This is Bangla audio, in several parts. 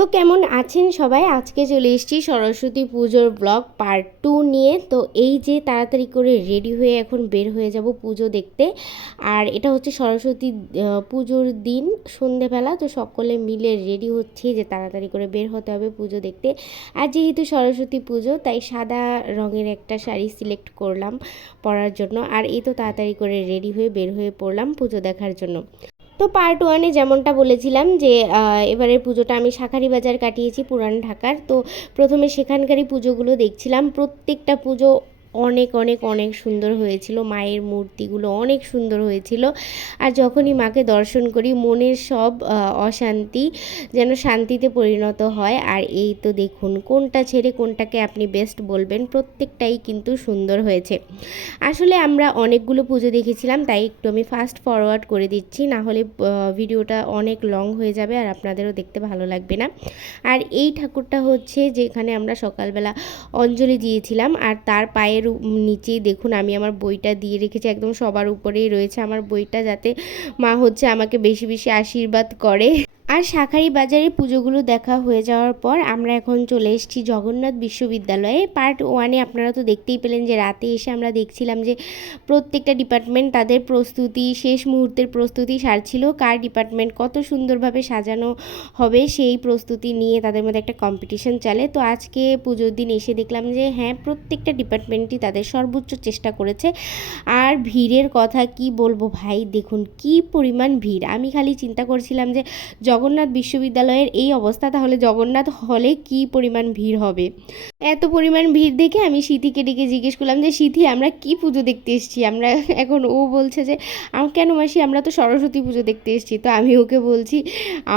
তো কেমন আছেন সবাই? আজকে চলে এসেছি সরস্বতী পুজোর ব্লগ পার্ট 2 নিয়ে। তো এই যে তাড়াতাড়ি করে রেডি হয়ে এখন বের হয়ে যাব পুজো দেখতে। আর এটা হচ্ছে সরস্বতী পুজোর দিন সন্ধেবেলা। তো সকলে মিলে রেডি হচ্ছে যে তাড়াতাড়ি করে বের হতে হবে পুজো দেখতে। আর যেহেতু সরস্বতী পুজো তাই সাদা রঙের একটা শাড়ি সিলেক্ট করলাম পরার জন্য। আর এই তো তাড়াতাড়ি করে রেডি হয়ে বের হয়ে পড়লাম পুজো দেখার জন্য। তো পার্ট ওয়ানে যেমনটা বলেছিলাম যে এবারের পুজোটা আমি শাঁখারীবাজার কাটিয়েছি পুরান ঢাকার। তো প্রথমে সেখানকারই পুজোগুলো দেখছিলাম। প্রত্যেকটা পুজো অনেক অনেক অনেক সুন্দর হয়েছিল, মায়ের মূর্তিগুলো অনেক সুন্দর হয়েছিল। আর যখনই মাকে দর্শন করি মনের সব অশান্তি যেন শান্তিতে পরিণত হয়। আর এই তো দেখুন, কোনটা ছেড়ে কোনটাকে আপনি বেস্ট বলবেন, প্রত্যেকটাই কিন্তু সুন্দর হয়েছে। আসলে আমরা অনেকগুলো পুজো দেখেছিলাম, তাই একটু আমি ফাস্ট ফরওয়ার্ড করে দিচ্ছি, না হলে ভিডিওটা অনেক লং হয়ে যাবে আর আপনাদেরও দেখতে ভালো লাগবে না। আর এই ঠাকুরটা হচ্ছে যেখানে আমরা সকালবেলা অঞ্জলি দিয়েছিলাম, আর তার পায়ের নিচেই দেখুন আমি আমার বইটা দিয়ে রেখেছি, একদম সবার উপরেই রয়েছে আমার বইটা, যাতে মা হচ্ছে আমাকে বেশি বেশি আশীর্বাদ করে। আর শাঁখারীবাজারের পুজোগুলো দেখা হয়ে যাওয়ার পর আমরা এখন চলে এসেছি জগন্নাথ বিশ্ববিদ্যালয়ে। পার্ট ওয়ানে আপনারা তো দেখতেই পেলেন যে রাতে এসে আমরা দেখছিলাম যে প্রত্যেকটা ডিপার্টমেন্ট তাদের প্রস্তুতি, শেষ মুহূর্তের প্রস্তুতি সারছিল। কার ডিপার্টমেন্ট কত সুন্দরভাবে সাজানো হবে সেই প্রস্তুতি নিয়ে তাদের মধ্যে একটা কম্পিটিশন চলে। তো আজকে পুজোর দিন এসে দেখলাম যে হ্যাঁ, প্রত্যেকটা ডিপার্টমেন্টই তাদের সর্বোচ্চ চেষ্টা করেছে। আর ভিড়ের কথা কি বলবো ভাই, দেখুন কি পরিমাণ ভিড়। আমি খালি চিন্তা করছিলাম যে জগন্নাথ বিশ্ববিদ্যালয়ের এই অবস্থা, তাহলে জগন্নাথ হলে কি পরিমাণ ভিড় হবে। এত পরিমাণ ভিড় দেখে আমি সিথিকে ডেকে জিজ্ঞেস করলাম যে সিথি, আমরা কি পুজো দেখতে এসেছি আমরা? এখন ও বলছে যে কেন মাসি, আমরা তো সরস্বতী পুজো দেখতে এসেছি। তো আমি ওকে বলছি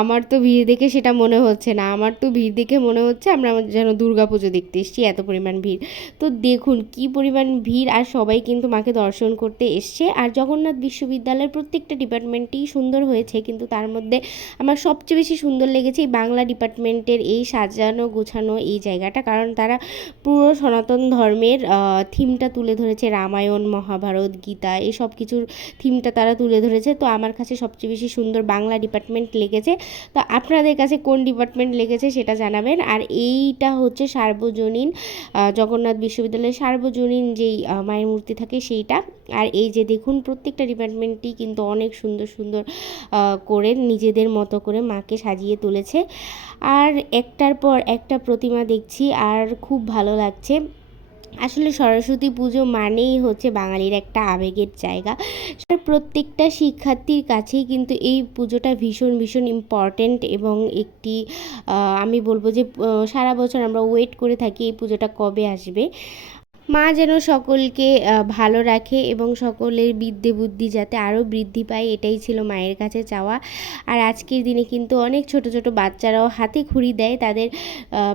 আমার তো ভিড় দেখে সেটা মনে হচ্ছে না, আমার তো ভিড় দেখে মনে হচ্ছে আমরা যেন দুর্গা পুজো দেখতে এসেছি, এত পরিমাণ ভিড়। তো দেখুন কি পরিমাণ ভিড়, আর সবাই কিন্তু মাকে দর্শন করতে এসছে। আর জগন্নাথ বিশ্ববিদ্যালয়ের প্রত্যেকটা ডিপার্টমেন্টই সুন্দর হয়েছে, কিন্তু তার মধ্যে আমার সবচেয়ে বেশি সুন্দর লেগেছে এই বাংলা ডিপার্টমেন্টের এই সাজানো গোছানো এই জায়গাটা, কারণ তারা পুরো সনাতন ধর্মের থিমটা তুলে ধরেছে, রামায়ণ মহাভারত গীতা এই সব কিছুর থিমটা তারা তুলে ধরেছে। তো আমার কাছে সবচেয়ে বেশি সুন্দর বাংলা ডিপার্টমেন্ট লেগেছে। তো আপনাদের কাছে কোন ডিপার্টমেন্ট লেগেছে সেটা জানাবেন। আর এইটা হচ্ছে সার্বজনীন জগন্নাথ বিশ্ববিদ্যালয়ের সার্বজনীন যেই মায়ের মূর্তি থাকে সেইটা। আর এই যে দেখুন প্রত্যেকটা ডিপার্টমেন্টই কিন্তু অনেক সুন্দর সুন্দর করে নিজেদের মতো করে মাকে সাজিয়ে তুলেছে। আর একটার পর একটা প্রতিমা দেখছি আর খুব ভালো লাগছে। আসলে সরস্বতী পুজো মানেই হচ্ছে বাঙালির একটা আবেগের জায়গা। প্রত্যেকটা শিক্ষার্থীর কাছেই কিন্তু এই পুজোটা ভীষণ ভীষণ ইম্পর্ট্যান্ট, এবং একটি আমি বলবো যে সারা বছর আমরা ওয়েট করে থাকি এই পুজোটা কবে আসবে। মা যেন সকলকে ভালো রাখে এবং সকলের বিদ্যে বুদ্ধি যাতে আরও বৃদ্ধি পায়, এটাই ছিল মায়ের কাছে চাওয়া। আর আজকের দিনে কিন্তু অনেক ছোট ছোট বাচ্চারাও হাতে খড়ি দেয়, তাদের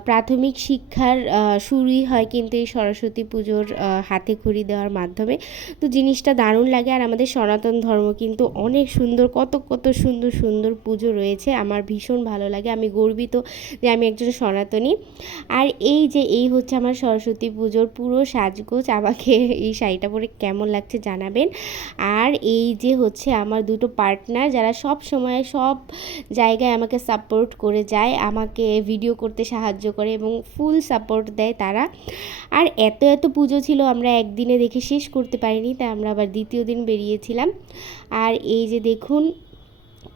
প্রাথমিক শিক্ষার শুরুই হয় কিন্তু এই সরস্বতী পুজোর হাতে খড়ি দেওয়ার মাধ্যমে। তো জিনিসটা দারুণ লাগে। আর আমাদের সনাতন ধর্ম কিন্তু অনেক সুন্দর, কত কত সুন্দর সুন্দর পুজো রয়েছে, আমার ভীষণ ভালো লাগে। আমি গর্বিত যে আমি একজন সনাতনী। আর এই যে এই হচ্ছে আমার সরস্বতী পুজোর পুরো সাজগোজ। আমাকে এই শাড়িটা পরে কেমন লাগছে জানাবেন। আর এই যে হচ্ছে আমার দুটো পার্টনার, যারা সব সময় সব জায়গায় আমাকে সাপোর্ট করে যায়, আমাকে ভিডিও করতে সাহায্য করে এবং ফুল সাপোর্ট দেয় তারা। আর এত এত পুজো ছিল, আমরা একদিনে দেখে শেষ করতে পারিনি, তাই আমরা আবার দ্বিতীয় দিন বেরিয়েছিলাম। আর এই যে দেখুন,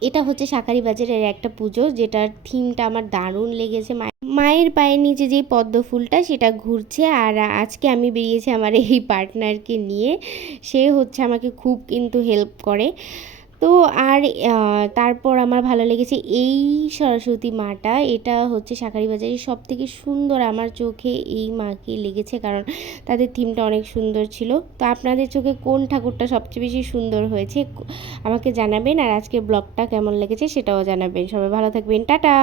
এটা হচ্ছে শাঁখারীবাজারের একটা পুজো যেটার থিমটা আমার দারুণ লেগেছে। মায়ের পায়ের নিচে যেই পদ্ম ফুলটা সেটা ঘুরছে। আর আজকে আমি বেরিয়েছি আমার এই পার্টনারকে নিয়ে, সে হচ্ছে আমাকে খুব কিন্তু হেল্প করে। তো আর তারপর আমার ভালো লেগেছে এই সরস্বতী মাটা, এটা হচ্ছে শাঁখারীবাজারের সব থেকে সুন্দর আমার চোখে এই মাকে লেগেছে, কারণ তাদের থিমটা অনেক সুন্দর ছিল। তো আপনাদের চোখে কোন ঠাকুরটা সবচেয়ে বেশি সুন্দর হয়েছে আমাকে জানাবেন। আর আজকের ব্লগটা কেমন লেগেছে সেটাও জানাবেন। সবাই ভালো থাকবেন, টাটা।